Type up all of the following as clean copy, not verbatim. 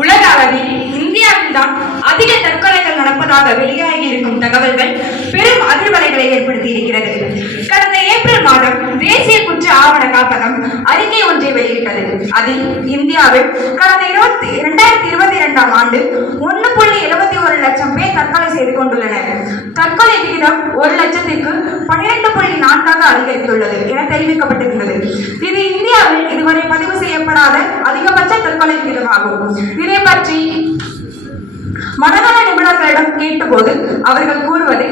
உலக அளவில் இந்தியாவில்தான் அதிக தற்கொலைகள் நடப்பதாக வெளியாகி இருக்கும் தகவல்கள் பெரும் அதிர்வலைகளை ஏற்படுத்தி இருக்கிறது. கடந்த ஏப்ரல் மாதம் தேசிய குற்ற ஆவண காப்பகம் அறிக்கை ஒன்றை வெளியிட்டது. அதில் இந்தியாவில் கடந்த 2022ஆம் ஆண்டு 1.71 லட்சம் பேர் தற்கொலை செய்து கொண்டுள்ளனர். தற்கொலை விகிதம் 1 லட்சத்திற்கு 12.4ஆக அதிகரித்துள்ளது என தெரிவிக்கப்பட்டிருந்தது. இது இந்தியாவில் இதுவரை பதிவு செய்யப்படாத அதிகபட்ச தற்கொலை விகிதமாகும். இதை பற்றி மனநல நிபுணர்களிடம் கேட்டபோது அவர்கள் கூறுவது,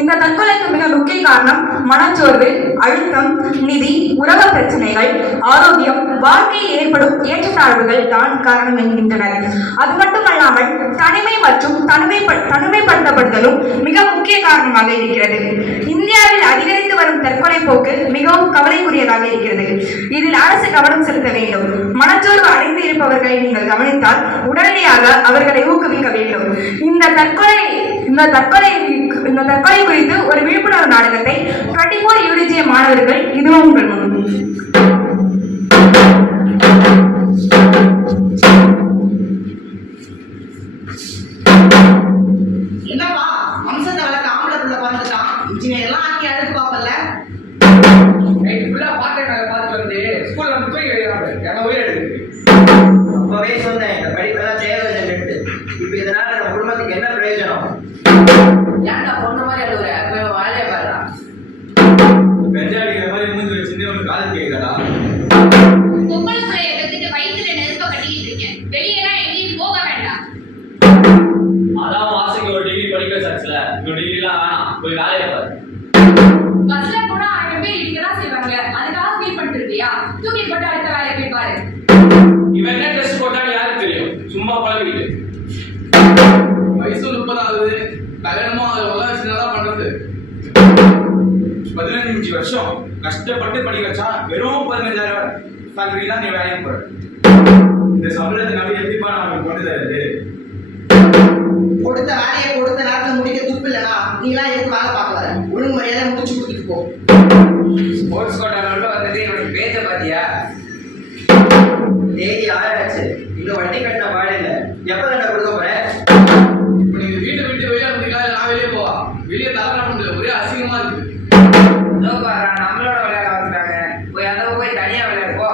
இந்த தற்கொலைக்கு மிக முக்கிய காரணம் மனச்சோர்வு, அழுத்தம், நிதி, உறவு பிரச்சனைகள், ஆரோக்கியம், வாழ்க்கையில் ஏற்படும் ஏற்றத்தாழ்வுகள் தான் காரணம் என்கின்றனர். அது மட்டுமல்லாமல் தனிமை மற்றும் தனிமைப்படுத்தப்படுதலும் மிக முக்கிய காரணமாக இருக்கிறது. இந்தியாவில் அதிகரித்து வரும் தற்கொலை போக்கு மிகவும் கவலைக்குரியதாக இருக்கிறது. இதில் அரசு கவனம் செலுத்த வேண்டும். மனச்சோர்வு அடைந்து இருப்பவர்களை நீங்கள் கவனித்தால் உடனடியாக அவர்களை ஊக்குவிக்க வேண்டும். இந்த தற்கொலை குறித்து ஒரு விழிப்புணர்வு நாடகத்தை 24 UDG மாணவர்கள் இதுவும் உங்கள் முன். என்னப்பா வம்சத்தை வளர்க்க ஆம்பளை பிள்ளை பார்த்துட்டான், இன்ஜினியர் எல்லாம் ஆக்கி அழுத்து பாப்பல்ல. பார்த்துட்டு வந்து ஸ்கூல்ல வந்து போய் என்ன உயிர் எடுக்கு. அப்பவே சொன்னேன், இந்த படிப்பெல்லாம் தேவையில்லை. இப்ப இதனால நம்ம குடும்பத்துக்கு என்ன பிரயோஜனம்? ஏன்டா பொண்ணு மாதிரி அழுகுற? வாழைய பாருடா. பெஞ்சாடிக்கிற மாதிரி மூஞ்சி வச்சுட்டு ஒரு காலேஜ் கேட்குறா. பொம்பளை பிள்ளைய எடுத்துட்டு வயிற்றுல நெருப்ப கட்டிக்கிட்டு இருக்கேன். வெளியெல்லாம் எங்கேயும் போக வேண்டாம். அதான் மாசத்துக்கு ஒரு டிகிரி படிக்க வச்சாச்சுல, இன்னொரு டிகிரிலாம் வேணாம், போய் வேலையை பாரு. பஸ்ல போனா 1000 பேர் இடிக்கதான் செய்வாங்க. அதுக்காக ஃபீல் பண்ணிட்டு இருக்கியா? தூக்கி போட்டு அடுத்த வேலையை போய் பாரு. இவன் என்ன ட்ரெஸ் போட்டான்னு யாருக்கு தெரியும்? சும்மா பழகிட்டு. வயசு 30 ஆகுது, கல்யாணமும் அதை உலக சின்னதான் பண்றது. 15 வருஷம் கஷ்டப்பட்டு படிக்க வச்சா வெறும் 15,000 salary தான் நீ வேலைக்கு போற. இந்த சம்பளத்தை நம்பி எப்படிப்பா நான் கொண்டு தருது? கொடுத்த வேலையை கொடுத்த நேரத்துல முடிக்க துப்பு இல்லைனா நீங்களா எதுக்கு வேலை பார்க்க வர? ஒழுங்கு மரியாதை முடிச்சு கொடுத்துட்டு போ. ஸ்போர்ட்ஸ் கோட்டானோட வந்தது என்னோட பேச்ச பாத்தியா? தேதி 6 ஆச்சு, இன்னும் வண்டி கட்டின பாடு இல்லை. எப்ப கட்ட கொடுக்க போற? இப்ப நீங்க வீட்டை விட்டு வெளியே வந்தீங்களா? நான் வெளியே போவா. வெளியே தரணும் முடியல, ஒரே அசிங்கமா இருக்கு. நம்மளோட விளையாட வந்துட்டாங்க, போய் அந்த போய் தனியா விளையாடுப்போ.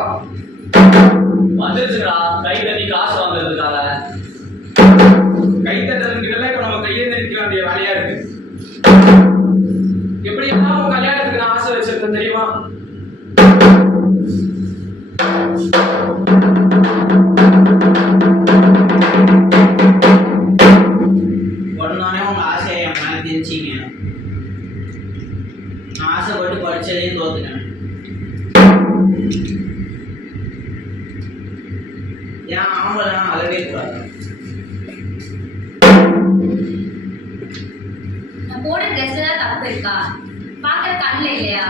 வந்துருச்சுடா கை தண்ணி காசு வாங்குறதுக்காக. கை தட்டுறதுக்கிட்டலாம் இப்ப நம்ம கையே நிற்க வேண்டிய வேலையா இருக்கு. எப்படி எல்லாம் உன் கல்யாணத்துக்கு நான் ஆசை வச்சிருக்கேன் தெரியுமா? உடனே உங்க ஆசையை என் மேல திணிச்சிங்க. நான் ஆசைப்பட்டு படிச்சதையும் தோத்துனேன். ஏன் ஆம்பளை அழவே கூடாது. நான் போட ட்ரெஸ் தான் தப்பு இருக்கா? பாக்குற கண்ணில் இல்லையா?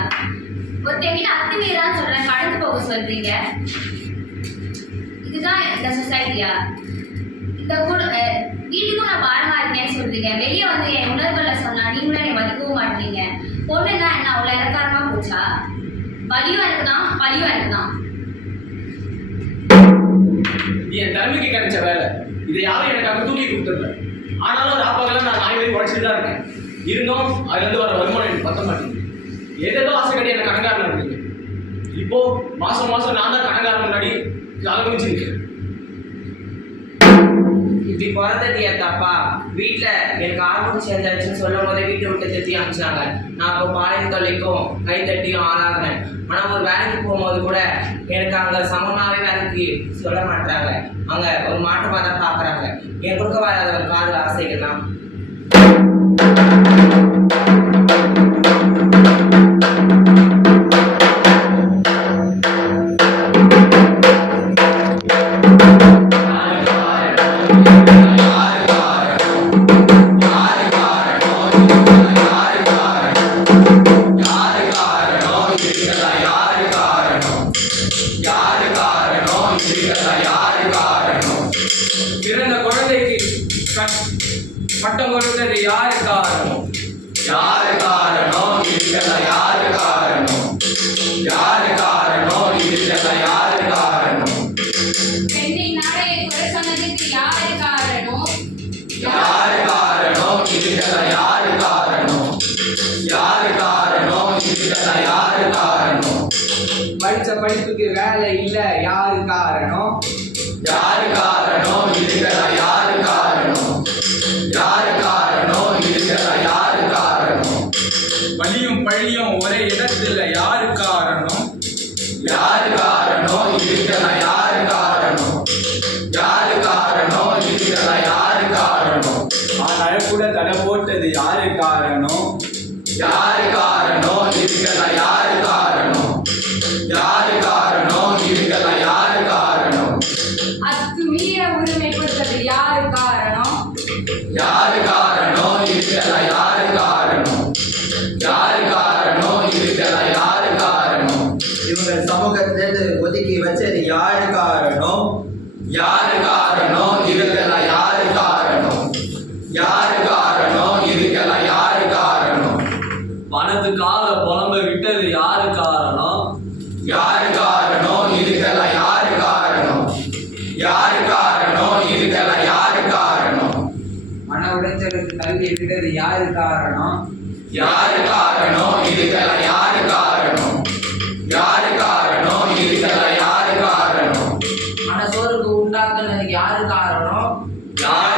ஒருத்தங்கிட்ட அத்துமீறான்னு சொல்றேன், கடந்து போக சொல்றீங்க. இதுதான் இந்த சொசைட்டியா? இந்த வீட்டுக்கும் நான் பாரமா இருக்கேன்னு சொல்றீங்க. வெளியே வந்து என் உணர்வுகளை சொன்னா நீங்களும் என்னை மதிக்கவும் மாட்டீங்க. பொண்ணுன்னா என்ன அவ்வளோ இலக்காரமா போச்சா? வலியும் எனக்கு தான், பழியும் எனக்கு தான். என் தலைமைக்கு கிடைச்ச வேலை, இதை யாரும் எனக்காக தூக்கி கொடுத்துருல. ஆனாலும் ராப்பாக்கெல்லாம் நான் 4 வரைக்கும் உடச்சிட்டு தான் இருக்கேன். இருந்தும் அதுல இருந்து வர வருமானம் எனக்கு பத்த மாட்டேங்குது. ஏதேதோ ஆசை கட்டி எனக்கு கடங்காரம் நடக்குது. இப்போ மாசம் நான் தான் கடங்காரம் முன்னாடி ஆரம்பிச்சிருக்கேன். இப்படி பிறந்தது என் தப்பா? வீட்டில் எனக்கு ஆர்வம் சேர்ந்தாச்சுன்னு சொல்லும் போதே வீட்டை விட்டு திருத்தி அனுப்பிச்சாங்க. நான் இப்போ பாலியல் தொல்லைக்கும் கை தட்டியும் ஆளாகிறேன். ஆனால் ஒரு வேலைக்கு போகும்போது கூட எனக்கு அங்கே சமமாகவே வேலைக்கு சொல்ல மாட்டாங்க. அங்கே ஒரு மாற்றமாக தான் பார்க்குறாங்க. என் கொடுக்க வராத காதல் ஆசைகள்லாம். பிறந்த குழந்தைக்கு பட்டம் யாரு காரணம்? யாரு காரணம்? இதுக்கெல்லாம் யாரு காரணம்? படிச்ச படிப்புக்கு வேலை இல்ல யாரு காரணம்? யாரு காரணம்? இதுக்கெல்லாம் யாரு காரணம்? யாரு காரணம்? இதுக்கெல்லாம் யாரு காரணம்? வலியும் பழியும் ஒரே இடத்துல யாரு காரணம்? யாரு காரணம்? இதுக்கெல்லாம் யாரு காரணம்? யாரு காரணம்? இதுக்கெல்லாம் யாரு காரணம்? ஆனால் கூட தடை போட்டது யாரு காரணம்? யாரு காரணம்? இதுக்கெல்லாம் யாரு காரணம்? யாரு காரணம்? இதுக்கெல்லாம் யாரு காரணம்? அத்துமீற உரிமை கொடுத்தது யாரு காரணம்? யாரு காரணம்? இதுக்கெல்லாம் யாரு காரணம்? யாரு காரணம்? இதுக்கெல்லாம் யாரு காரணம்? இவங்க சமூகத்திலிருந்து ஒதுக்கி வச்சது யாரு காரணம்? யாரு காரணம்? இதுக்கெல்லாம் யாரு காரணம்? யாரு காரணம்? இதுக்கெல்லாம் யாரு காரணம்? பணத்துக்காக புலம்ப விட்டது யாரு காரணம்? யாரு காரணம்? இதுக்கெல்லாம் யாரு காரணம்? யாரு காரணம்? இதுக்கெல்லாம் யாரு காரணம்? மன உளைச்சலுக்கு தள்ளி விட்டது யாரு காரணம்? யாரு காரணம்? இதுக்கெல்லாம் யாரு காரணம்? யாரு காரணம்? இதுக்கெல்லாம் யாரு காரணம்? மனசோருக்கு உண்டாக்குனதுக்கு யாரு காரணம்? யாரு